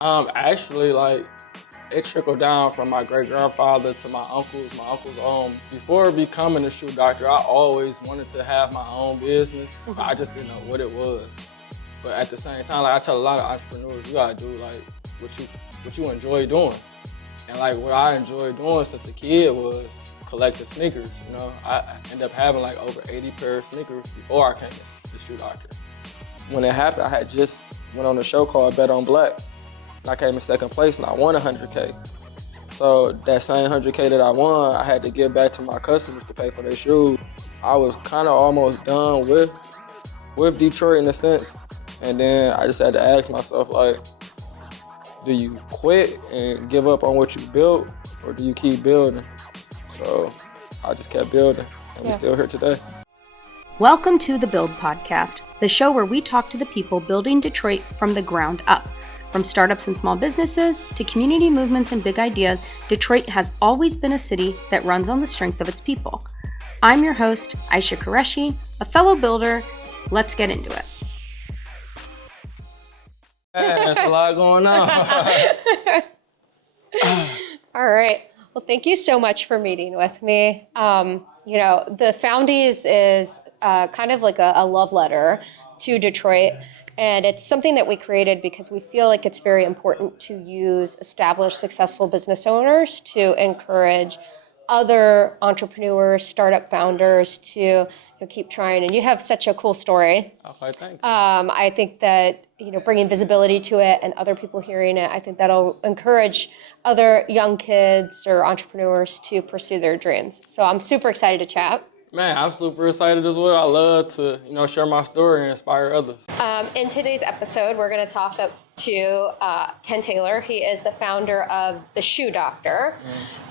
Actually, like, it trickled down from my great grandfather to my uncles. Before becoming a shoe doctor, I always wanted to have my own business. I just didn't know what it was. But at the same time, like I tell a lot of entrepreneurs, you gotta do like what you enjoy doing. And like what I enjoyed doing since a kid was collecting sneakers. You know, I ended up having like over 80 pair of sneakers before I came to shoe doctor. When it happened, I had just went on a show called Bet on Black. And I came in second place and I won 100K. So that same 100K that I won, I had to give back to my customers to pay for their shoes. I was kind of almost done with Detroit in a sense. And then I just had to ask myself, like, do you quit and give up on what you built, or do you keep building? So I just kept building, and we're still here today. Welcome to the Build Podcast, the show where we talk to the people building Detroit from the ground up. From startups and small businesses to community movements and big ideas, Detroit has always been a city that runs on the strength of its people. I'm your host, Aisha Qureshi, a fellow builder. Let's get into it. There's a lot going on. All right. Well, thank you so much for meeting with me. The Foundies is kind of like a love letter to Detroit. And it's something that we created because we feel like it's very important to use established, successful business owners to encourage other entrepreneurs, startup founders to keep trying. And you have such a cool story. Okay, thank you. I think that bringing visibility to it and other people hearing it, I think that'll encourage other young kids or entrepreneurs to pursue their dreams. So I'm super excited to chat. Man, I'm super excited as well. I love to, share my story and inspire others. In today's episode, we're going to talk to Ken Taylor. He is the founder of The Shoe Doctor.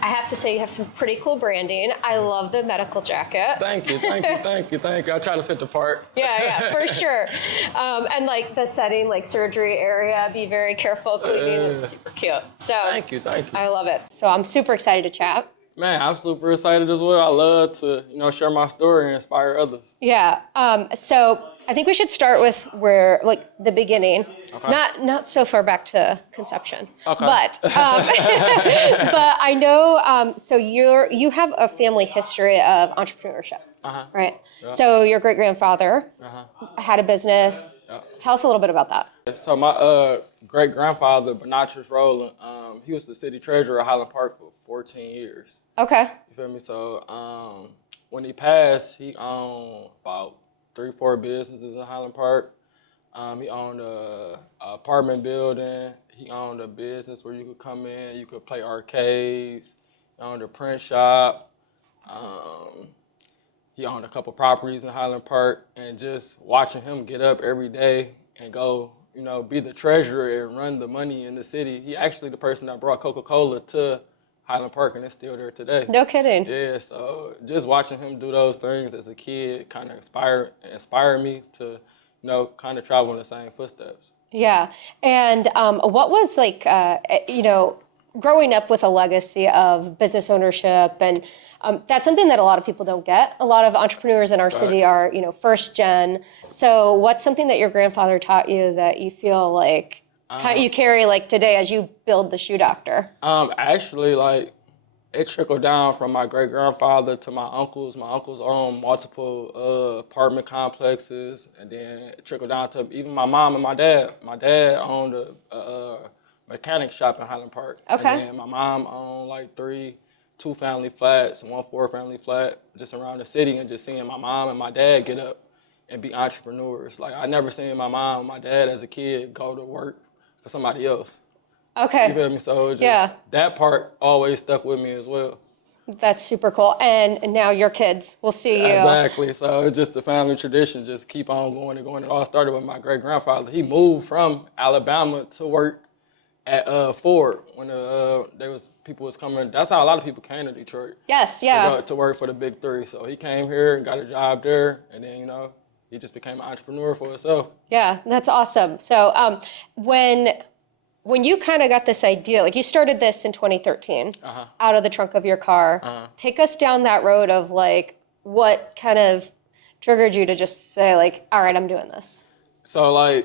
I have to say you have some pretty cool branding. I love the medical jacket. Thank you. I try to fit the part. Yeah, for sure. And like the setting, like surgery area, be very careful cleaning. It's super cute. So Thank you. I love it. So I'm super excited to chat. Man, I'm super excited as well. I love to, share my story and inspire others. Yeah. So I think we should start with the beginning. Okay. Not so far back to conception. Okay. But but I know. So you have a family history of entrepreneurship, right? Yeah. So your great grandfather had a business. Yeah. Tell us a little bit about that. So my great grandfather, Benatrix Rowland, he was the city treasurer of Highland Park for 14 years. Okay. You feel me? So when he passed, he owned about 3-4 businesses in Highland Park. He owned an apartment building. He owned a business where you could come in, you could play arcades. He owned a print shop. He owned a couple properties in Highland Park, and just watching him get up every day and go, be the treasurer and run the money in the city. He actually the person that brought Coca-Cola to Highland Park, and it's still there today. No kidding. Yeah, so just watching him do those things as a kid kind of inspired me to, kind of travel in the same footsteps. Yeah, and what was growing up with a legacy of business ownership, and that's something that a lot of people don't get. A lot of entrepreneurs in our city are, first gen. So what's something that your grandfather taught you that you feel like you carry today as you build the Shoe Doctor? Actually, it trickled down from my great grandfather to my uncles. My uncles owned multiple apartment complexes, and then it trickled down to even my mom and my dad. My dad owned a mechanic shop in Highland Park. Okay. And then my mom owned 3 2-family flats and 1 4-family flat just around the city, and just seeing my mom and my dad get up and be entrepreneurs. I never seen my mom and my dad as a kid go to work for somebody else. Okay. You feel me? So that part always stuck with me as well. That's super cool. And now your kids will see you. Exactly. So it's just the family tradition, just keep on going and going. It all started with my great grandfather. He moved from Alabama to work at Ford when people was coming. That's how a lot of people came to Detroit. Yes, yeah. To work for the big 3. So he came here, got a job there, and then he just became an entrepreneur for himself. Yeah, that's awesome. So when you kind of got this idea, you started this in 2013 out of the trunk of your car. Take us down that road of what kind of triggered you to just say all right, I'm doing this. So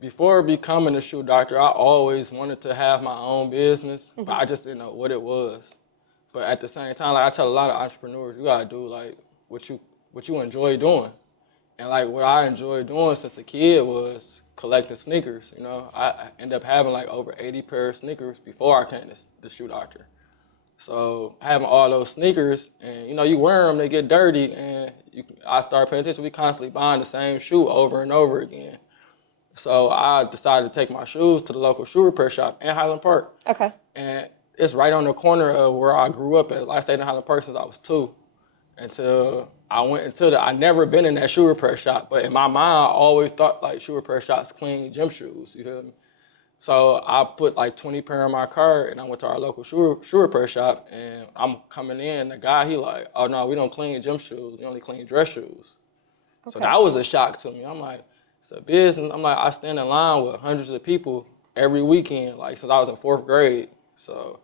before becoming a shoe doctor, I always wanted to have my own business, but I just didn't know what it was. But at the same time, like I tell a lot of entrepreneurs, you gotta do like what you enjoy doing. And like what I enjoyed doing since a kid was collecting sneakers. You know, I ended up having like over 80 pair of sneakers before I came to the shoe doctor. So having all those sneakers, and you know, you wear them, they get dirty, and I started paying attention. We constantly buying the same shoe over and over again. So I decided to take my shoes to the local shoe repair shop in Highland Park. Okay. And it's right on the corner of where I grew up at. I stayed in Highland Park since I was 2. Until I went into I never been in that shoe repair shop, but in my mind, I always thought like shoe repair shops clean gym shoes, you feel me? So I put like 20 pair in my cart and I went to our local shoe repair shop and I'm coming in, the guy, he like, oh no, we don't clean gym shoes, we only clean dress shoes. Okay. So that was a shock to me. I'm like, it's a business. I'm like, I stand in line with hundreds of people every weekend, like since I was in 4th grade. So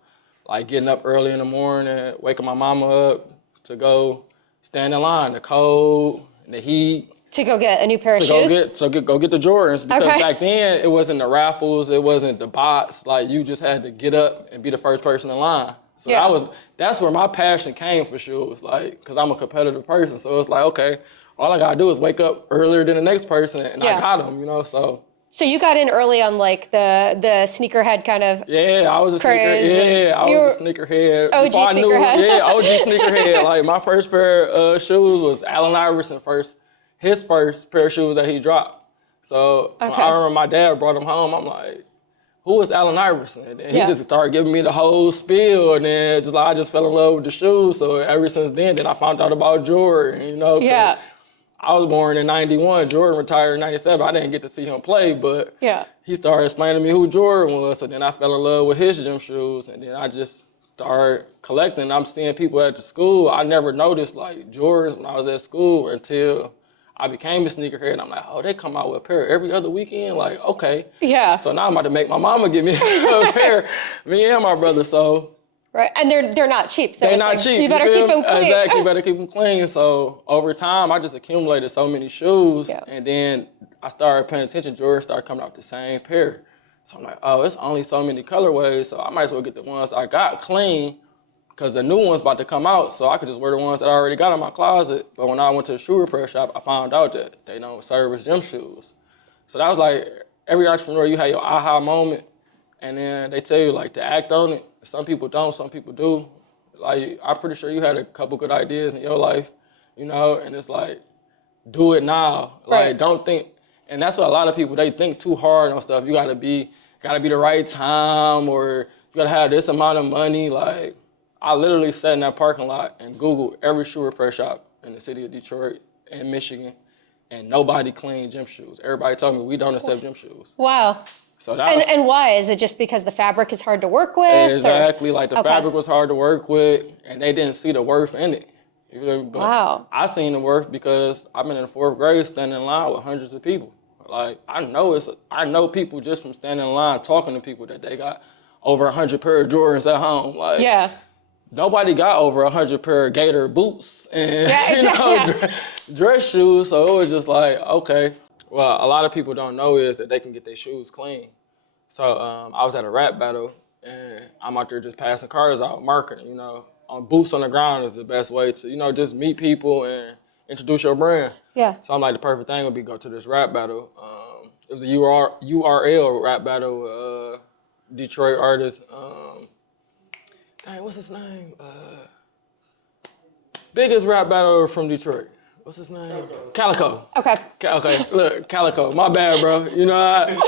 like getting up early in the morning, waking my mama up to go stand in line, the cold, and the heat. To go get a new pair of shoes? Go get the Jordans. Because back then, it wasn't the raffles, it wasn't the bots. Like, you just had to get up and be the first person in line. So that's where my passion came for shoes, like, because I'm a competitive person. So it's like, okay, all I gotta do is wake up earlier than the next person, and I got them, you know, so. So you got in early on like the sneakerhead kind of I was a sneakerhead. I was a sneakerhead. OG sneakerhead. OG sneakerhead. Like my first pair of shoes was Allen Iverson his first pair of shoes that he dropped. So when I remember my dad brought them home, I'm like, who is Allen Iverson? And he just started giving me the whole spiel, and then I just fell in love with the shoes. So ever since then I found out about Jordan, you know. Yeah. I was born in 91. Jordan retired in 97. I didn't get to see him play, but he started explaining to me who Jordan was. So then I fell in love with his gym shoes, and then I just started collecting. I'm seeing people at the school. I never noticed like Jordans when I was at school until I became a sneakerhead. I'm like, oh, they come out with a pair every other weekend. Like, okay. Yeah. So now I'm about to make my mama give me a pair, me and my brother. So. Right, and they're not cheap, so they're not cheap. You better keep them clean. Exactly, you better keep them clean. So over time, I just accumulated so many shoes, and then I started paying attention. Jordan started coming out the same pair. So I'm like, oh, it's only so many colorways, so I might as well get the ones I got clean, because the new one's about to come out, so I could just wear the ones that I already got in my closet. But when I went to the shoe repair shop, I found out that they don't service gym shoes. So that was like, every entrepreneur, you have your aha moment, and then they tell you like to act on it. Some people don't, some people do. Like, I'm pretty sure you had a couple good ideas in your life, you know, and it's like, do it now. Like, don't think, and that's what a lot of people, they think too hard on stuff. You gotta be the right time, or you gotta have this amount of money. Like, I literally sat in that parking lot and Googled every shoe repair shop in the city of Detroit and Michigan, and nobody cleaned gym shoes. Everybody told me we don't accept gym shoes. Wow. So that and why? Is it just because the fabric is hard to work with? Exactly, like the fabric was hard to work with, and they didn't see the worth in it. But wow. I seen the worth because I've been in 4th grade standing in line with hundreds of people. Like, I know people just from standing in line talking to people that they got over 100 pair of Jordans at home. Like, nobody got over 100 pair of Gator boots and dress shoes, so it was just like, okay. Well, a lot of people don't know is that they can get their shoes clean. So I was at a rap battle, and I'm out there just passing cars out, marketing, you know. Boots on the ground is the best way to, you know, just meet people and introduce your brand. Yeah. So I'm like, the perfect thing would be go to this rap battle. It was a URL rap battle with Detroit artist. Dang, what's his name? Biggest rap battler from Detroit. What's his name? Calico. Okay. Okay, look, Calico. My bad, bro. You know,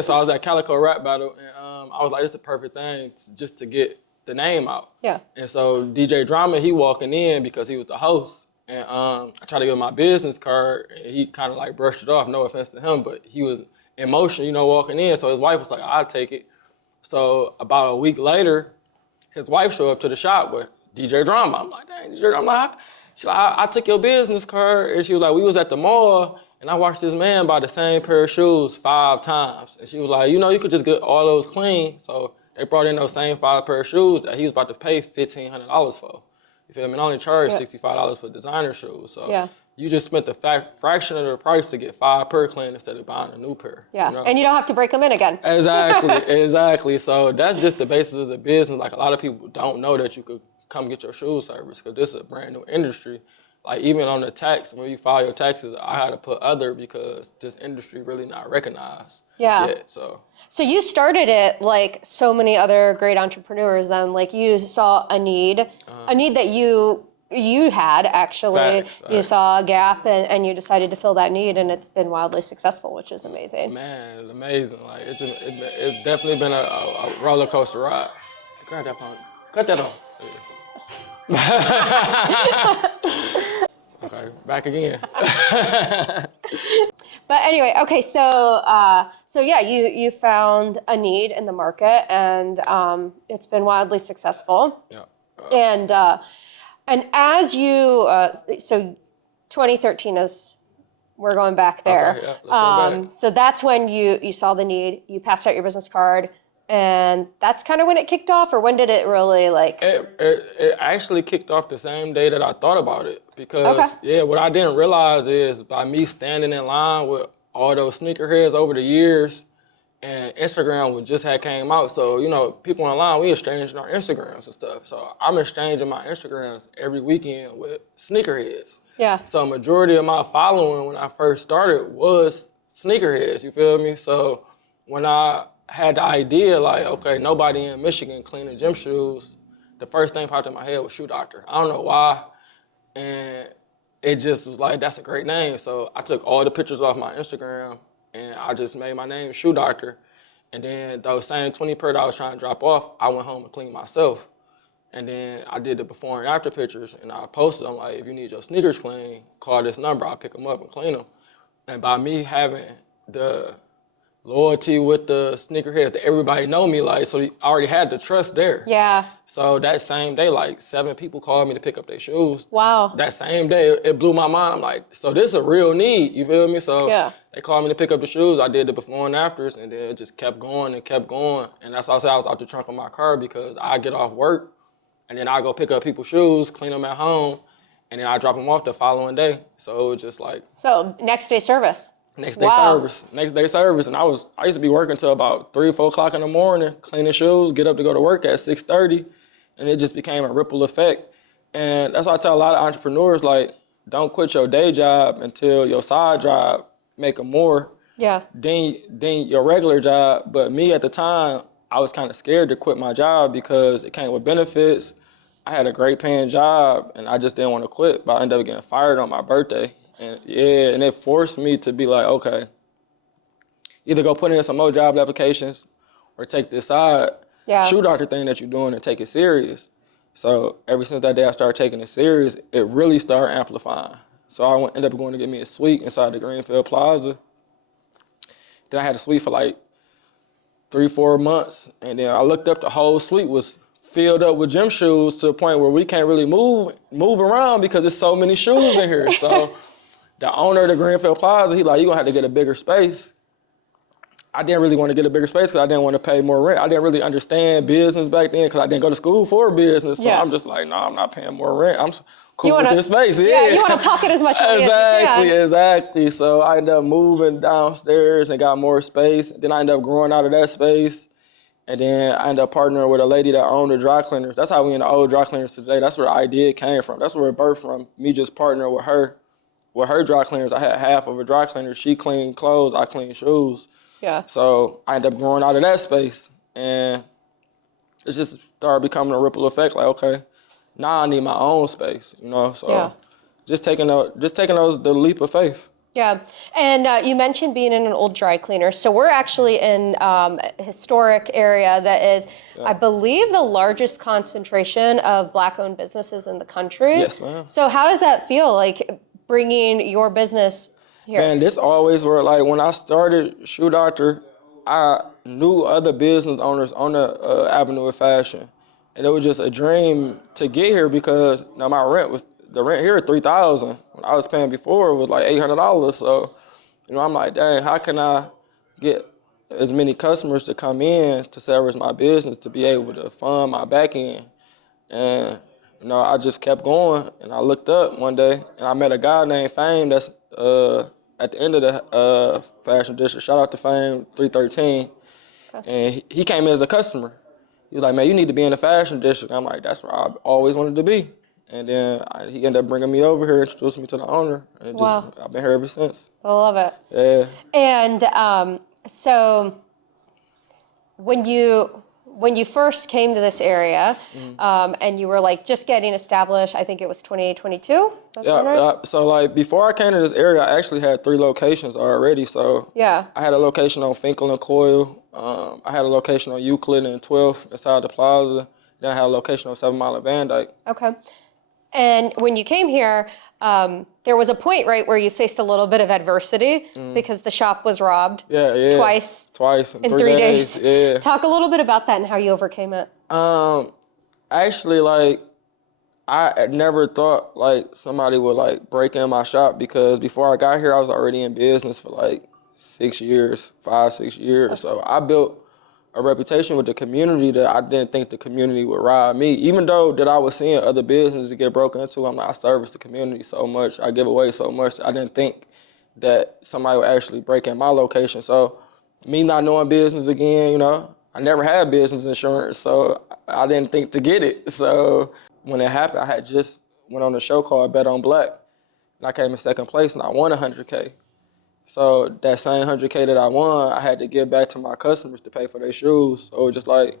so I was at Calico rap battle, and I was like, it's the perfect thing just to get the name out. Yeah. And so DJ Drama, he walking in because he was the host, and I tried to give him my business card, and he kind of like brushed it off. No offense to him, but he was in motion, you know, walking in. So his wife was like, I'll take it. So about a week later, his wife showed up to the shop with DJ Drama. I'm like, dang, DJ Drama. She's like, I took your business card. And she was like, we was at the mall, and I watched this man buy the same pair of shoes 5 times. And she was like, you know, you could just get all those clean. So they brought in those same 5 pair of shoes that he was about to pay $1,500 for. You feel me? And only charged $65 for designer shoes. So you just spent the fraction of the price to get 5 pair clean instead of buying a new pair. Yeah, You know? and you don't have to break them in again. Exactly. So that's just the basis of the business. Like, a lot of people don't know that you could come get your shoe service because this is a brand new industry. Like, even on the tax, when you file your taxes, I had to put other because this industry really not recognized yet. So you started it like so many other great entrepreneurs then. Like, you saw a need that you had actually. Facts, you right. saw a gap and you decided to fill that need, and it's been wildly successful, which is amazing. Man, it's amazing. Like, it's definitely been a roller coaster ride. Grab that pony. Cut that off. Okay, back again. But anyway, okay, so yeah, you found a need in the market, and it's been wildly successful. Yeah. And as you so 2013 is, we're going back there. Okay, yeah, let's go back. So that's when you saw the need, you passed out your business card, and that's kind of when it kicked off, or when did it really like? It actually kicked off the same day that I thought about it because, what I didn't realize is by me standing in line with all those sneakerheads over the years, and Instagram just had came out. So, you know, people online, we exchanging our Instagrams and stuff. So I'm exchanging my Instagrams every weekend with sneakerheads. Yeah. So majority of my following when I first started was sneakerheads, you feel me? So when I had the idea, like, okay, nobody in Michigan cleaning gym shoes, the first thing popped in my head was Shoe Doctor. I don't know why. And it just was like, that's a great name. So I took all the pictures off my Instagram and I just made my name Shoe Doctor. And then those same 20 pair that I was trying to drop off, I went home and cleaned myself. And then I did the before and after pictures and I posted them like, if you need your sneakers clean, call this number, I'll pick them up and clean them. And by me having the loyalty with the sneakerheads that everybody know me, like, so I already had the trust there. Yeah. So that same day, like 7 people called me to pick up their shoes. Wow. That same day, it blew my mind. I'm like, so this is a real need, you feel me? So they called me to pick up the shoes. I did the before and afters, and then it just kept going and kept going. And that's why I said I was out the trunk of my car because I get off work, and then I go pick up people's shoes, clean them at home, and then I drop them off the following day. So it was just like. So next day service. Next day service, and I used to be working till about 3 or 4 o'clock in the morning, cleaning shoes, get up to go to work at 6:30, and it just became a ripple effect. And that's why I tell a lot of entrepreneurs, like, don't quit your day job until your side job making more than your regular job. But me at the time, I was kind of scared to quit my job because it came with benefits. I had a great paying job, and I just didn't want to quit, but I ended up getting fired on my birthday. And and it forced me to be like, okay, either go put in some more job applications or take this side Shoe Doctor thing that you're doing and take it serious. So ever since that day I started taking it serious, it really started amplifying. So I ended up going to get me a suite inside the Greenfield Plaza. Then I had a suite for like 3-4 months. And then I looked up, the whole suite was filled up with gym shoes to the point where we can't really move around because there's so many shoes in here. So the owner of the Greenfield Plaza, he like, you're gonna have to get a bigger space. I didn't really want to get a bigger space because I didn't want to pay more rent. I didn't really understand business back then because I didn't go to school for business. So I'm just like, no, I'm not paying more rent. I'm cool with this space. Yeah, you want to pocket as much money as you can. Exactly. So I ended up moving downstairs and got more space. Then I ended up growing out of that space. And then I ended up partnering with a lady that owned the dry cleaners. That's how we in the old dry cleaners today. That's where the idea came from. That's where it birthed from, me just partnering with her. With her dry cleaners, I had half of a dry cleaner. She cleaned clothes, I cleaned shoes. Yeah. So I ended up growing out of that space. And it just started becoming a ripple effect. Like, okay, now I need my own space, you know? So just taking the leap of faith. Yeah, and you mentioned being in an old dry cleaner. So we're actually in a historic area that is, I believe, the largest concentration of Black-owned businesses in the country. Yes, ma'am. So how does that feel, like bringing your business here? Man, this always were, like, when I started Shoe Doctor, I knew other business owners on the Avenue of Fashion. And it was just a dream to get here because now the rent here is $3,000. When I was paying before, it was like $800. So, you know, I'm like, dang, how can I get as many customers to come in to service my business to be able to fund my back end? And you know, I just kept going, and I looked up one day, and I met a guy named Fame that's at the end of the fashion district. Shout out to Fame 313, and he came in as a customer. He was like, man, you need to be in the fashion district. I'm like, that's where I always wanted to be. And then he ended up bringing me over here, introduced me to the owner, and Wow. I've been here ever since. I love it. Yeah. And so when you first came to this area, and you were like just getting established, I think it was 2022. Does that sound right? So like before I came to this area, I actually had 3 locations already. So Yeah. I had a location on Finkel and Coyle. I had a location on Euclid and 12th inside the plaza. Then I had a location on 7 Mile and Van Dyke. Okay. And when you came here, there was a point, right, where you faced a little bit of adversity because the shop was robbed. Yeah. Twice in 3 days. Yeah. Talk a little bit about that and how you overcame it. Actually, like, I never thought like somebody would like break in my shop, because before I got here, I was already in business for like 6 years, 5-6 years. So I built a reputation with the community that I didn't think the community would rob me. Even though that I was seeing other businesses get broken into, I'm like, I service the community so much, I give away so much. I didn't think that somebody would actually break in my location. So me not knowing business again, you know, I never had business insurance, so I didn't think to get it. So when it happened, I had just went on a show called Bet on Black, and I came in second place, and I won $100K. So that same $100K that I won, I had to give back to my customers to pay for their shoes. So it was just like,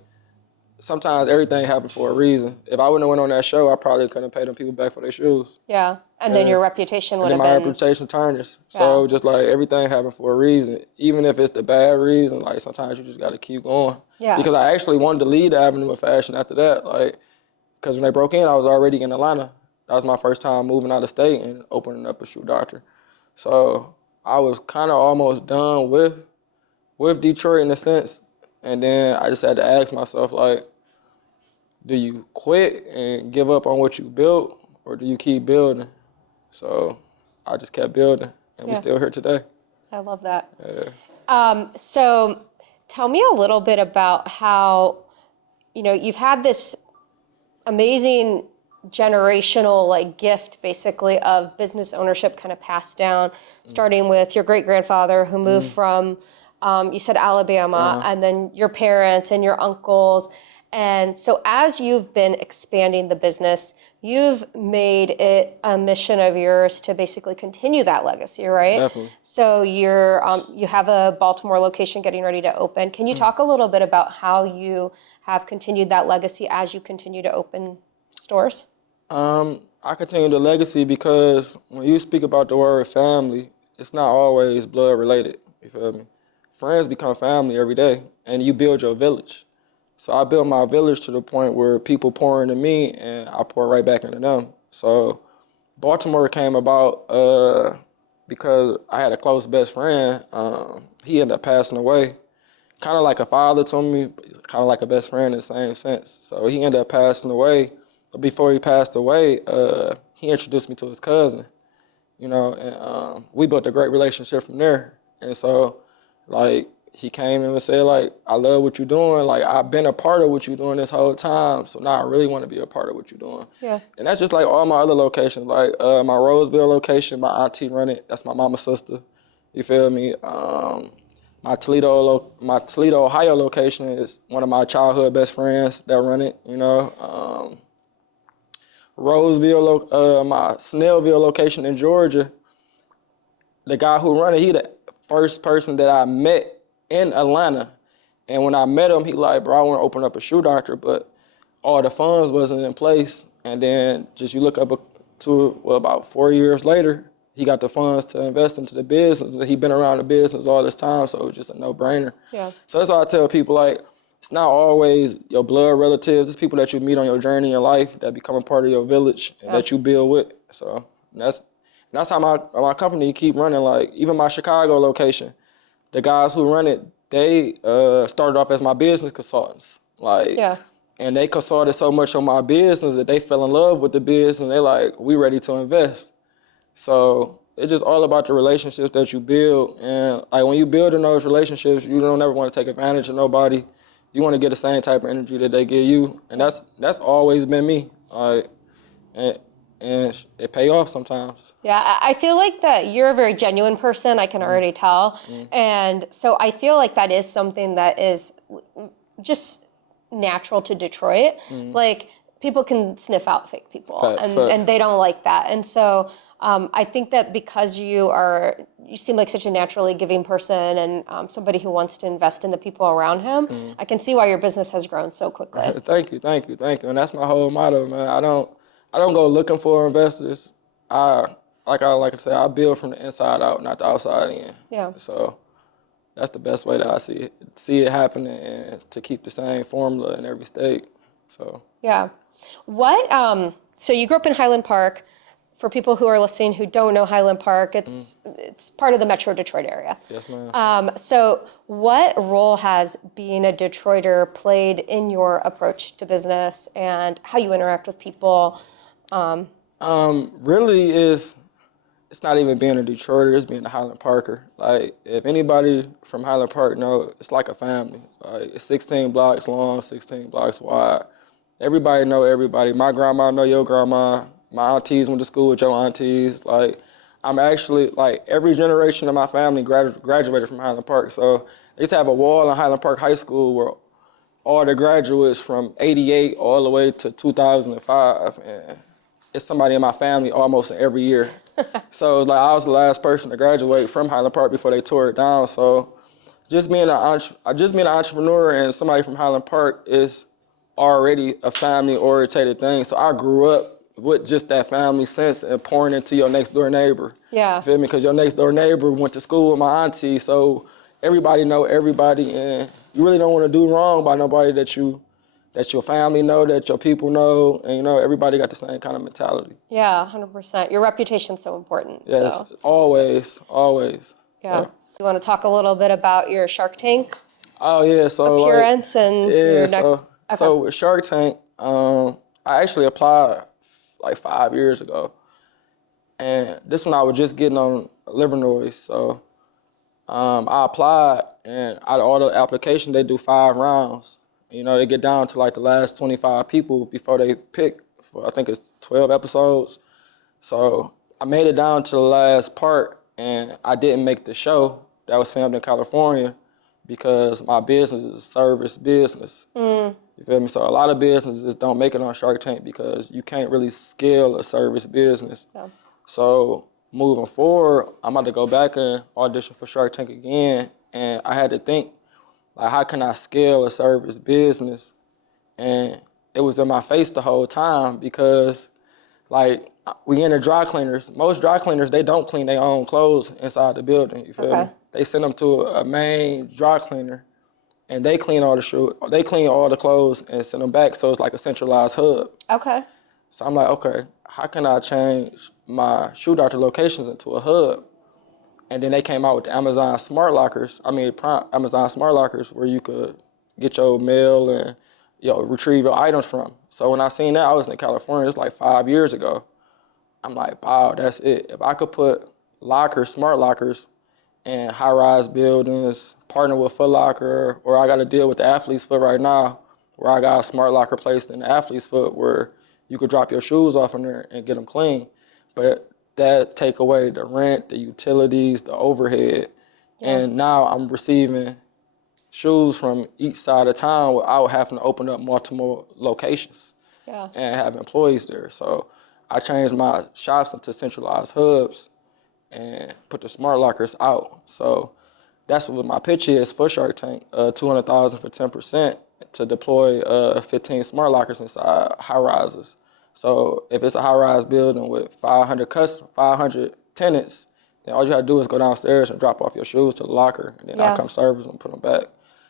sometimes everything happens for a reason. If I wouldn't have went on that show, I probably couldn't have paid them people back for their shoes. Yeah. And then your reputation would have my been... reputation tarnished. So just like everything happened for a reason. Even if it's the bad reason, like sometimes you just got to keep going. Yeah. Because I actually wanted to lead the avenue of fashion after that. Like, because when they broke in, I was already in Atlanta. That was my first time moving out of state and opening up a shoe doctor. So I was kind of almost done with Detroit in a sense. And then I just had to ask myself, like, do you quit and give up on what you built, or do you keep building? So I just kept building, and we're still here today. I love that. Yeah. So tell me a little bit about how, you know, you've had this amazing generational like gift basically of business ownership kind of passed down, starting with your great grandfather who moved from, you said Alabama, and then your parents and your uncles. And so as you've been expanding the business, you've made it a mission of yours to basically continue that legacy, right? Definitely. So you have a Baltimore location getting ready to open. Can you talk a little bit about how you have continued that legacy as you continue to open stores? I continue the legacy because when you speak about the word family, it's not always blood related. You feel me? Friends become family every day, and you build your village. So I built my village to the point where people pour into me and I pour right back into them. So Baltimore came about because I had a close best friend. He ended up passing away. Kind of like a father to me, kind of like a best friend in the same sense. So he ended up passing away. But before he passed away, he introduced me to his cousin, you know, and we built a great relationship from there. And so, like, he came and said, like, I love what you're doing. Like, I've been a part of what you're doing this whole time, so now I really want to be a part of what you're doing. Yeah. And that's just like all my other locations. Like, my Roseville location, my auntie run it. That's my mama's sister. You feel me? My Toledo, Ohio location is one of my childhood best friends that run it, you know. Roseville, my Snellville location in Georgia, the guy who run it, he the first person that I met in Atlanta. And when I met him, he like, bro, I want to open up a shoe doctor, but all the funds wasn't in place. And then just you look up to, well, about 4 years later, he got the funds to invest into the business. He been around the business all this time, so it's just a no-brainer. Yeah. So that's why I tell people, like, it's not always your blood relatives. It's people that you meet on your journey in life that become a part of your village and that you build with. So that's how my company keep running. Like, even my Chicago location, the guys who run it, they started off as my business consultants. Like, and they consulted so much on my business that they fell in love with the business, and they like, we ready to invest. So it's just all about the relationships that you build. And like, when you build in those relationships, you don't ever want to take advantage of nobody. You want to get the same type of energy that they give you. And that's always been me. Like, and it pay off sometimes. Yeah, I feel like that you're a very genuine person. I can already tell. And so I feel like that is something that is just natural to Detroit. Like people can sniff out fake people and they don't like that. And so I think that because you seem like such a naturally giving person and somebody who wants to invest in the people around him, I can see why your business has grown so quickly. Thank you. And that's my whole motto, man. I don't go looking for investors. Like I say, I build from the inside out, not the outside in. Yeah. So that's the best way that I see it happening, and to keep the same formula in every state. So Yeah. So you grew up in Highland Park. For people who are listening who don't know Highland Park, it's part of the Metro Detroit area. yes, ma'am. So what role has being a Detroiter played in your approach to business and how you interact with people? Really it's not even being a Detroiter, it's being a Highland Parker. Like, if anybody from Highland Park know, it's like a family. Like, it's 16 blocks long, 16 blocks wide. Everybody know everybody. My grandma know your grandma. My aunties went to school with your aunties. Like, I'm actually, like, every generation of my family graduated from Highland Park. So they used to have a wall in Highland Park High School where all the graduates from 88 all the way to 2005. And it's somebody in my family almost every year. So it's like I was the last person to graduate from Highland Park before they tore it down. So just being an entrepreneur and somebody from Highland Park is already a family-oriented thing. So I grew up with just that family sense and pouring into your next door neighbor. Yeah. You feel me? Because your next door neighbor went to school with my auntie. So everybody know everybody, and you really don't want to do wrong by nobody that your family know, that your people know, and everybody got the same kind of mentality. Yeah, 100%. Your reputation's so important. Yes, So. always. Yeah. You want to talk a little bit about your Shark Tank Oh yeah, so appearance and your next? So with Shark Tank, I actually applied like 5 years ago, and this one I was just getting on Livernois. So I applied, and out of all the applications, they do 5 rounds. They get down to like the last 25 people before they pick for, I think it's 12 episodes. So I made it down to the last part, and I didn't make the show that was filmed in California because my business is a service business. You feel me? So a lot of businesses don't make it on Shark Tank because you can't really scale a service business. Yeah. So moving forward, I'm about to go back and audition for Shark Tank again, and I had to think, like, how can I scale a service business? And it was in my face the whole time because, like, we in the dry cleaners. Most dry cleaners, they don't clean their own clothes inside the building, you feel me? They send them to a main dry cleaner, and they clean all the clothes and send them back, so it's like a centralized hub. Okay. So I'm like, okay, how can I change my shoe doctor locations into a hub? And then they came out with the Amazon Smart Lockers. Amazon Smart Lockers where you could get your mail and retrieve your items from. So when I seen that, I was in California. It's like 5 years ago. I'm like, wow, that's it. If I could put smart lockers, in high-rise buildings, partner with Foot Locker, or I got to deal with the Athlete's Foot right now, where I got a smart locker placed in the Athlete's Foot where you could drop your shoes off in there and get them clean. But that take away the rent, the utilities, the overhead. Yeah. And now I'm receiving shoes from each side of town without having to open up multiple locations and have employees there. So I changed my shops into centralized hubs and put the smart lockers out. So that's what my pitch is for Shark Tank, $200,000 for 10% to deploy 15 smart lockers inside high rises. So if it's a high-rise building with 500 tenants, then all you gotta do is go downstairs and drop off your shoes to the locker, and then I'll come service and put them back.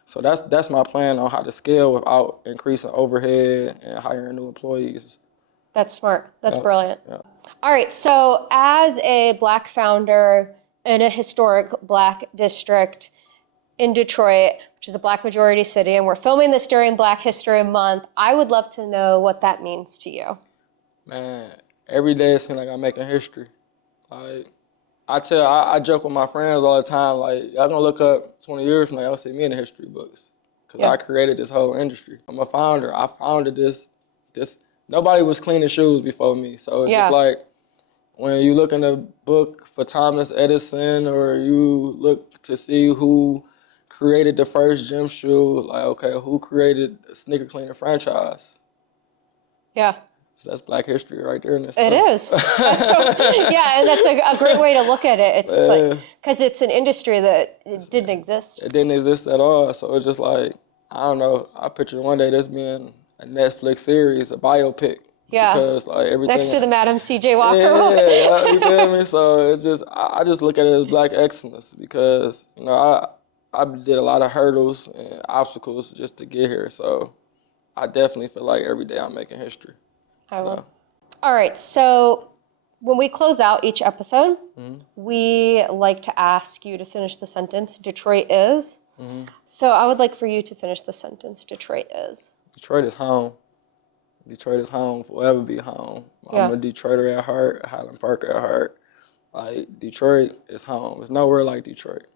So that's my plan on how to scale without increasing overhead and hiring new employees. That's smart. That's brilliant. Yeah. All right, so as a Black founder in a historic Black district in Detroit, which is a Black majority city, and we're filming this during Black History Month, I would love to know what that means to you. Man, every day it seems like I'm making history. Like, I joke with my friends all the time, like, y'all gonna look up 20 years from now, y'all see me in the history books. Because I created this whole industry. I'm a founder. I founded this nobody was cleaning shoes before me. So it's just like when you look in the book for Thomas Edison, or you look to see who created the first gym shoe, like, okay, who created the sneaker cleaner franchise? Yeah. So that's Black history right there in itself. It is. That's and that's a great way to look at it. It's like, because it's an industry that it didn't exist. It didn't exist at all. So it's just like, I don't know, I picture one day this being a Netflix series, a biopic. Yeah. Because like everything. Next to the Madam C.J. Walker. Yeah, you feel me? So it's just, I just look at it as Black excellence, because, you know, I did a lot of hurdles and obstacles just to get here. So I definitely feel like every day I'm making history. All right, so when we close out each episode, we like to ask you to finish the sentence, Detroit is. So I would like for you to finish the sentence, Detroit is. Detroit is home. Detroit is home, forever be home. I'm a Detroiter at heart, Highland Park at heart. Like, Detroit is home. There's nowhere like Detroit.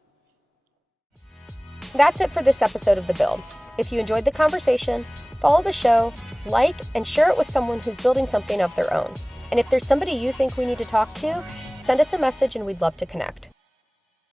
That's it for this episode of The Build. If you enjoyed the conversation, follow the show, like, and share it with someone who's building something of their own. And if there's somebody you think we need to talk to, send us a message and we'd love to connect.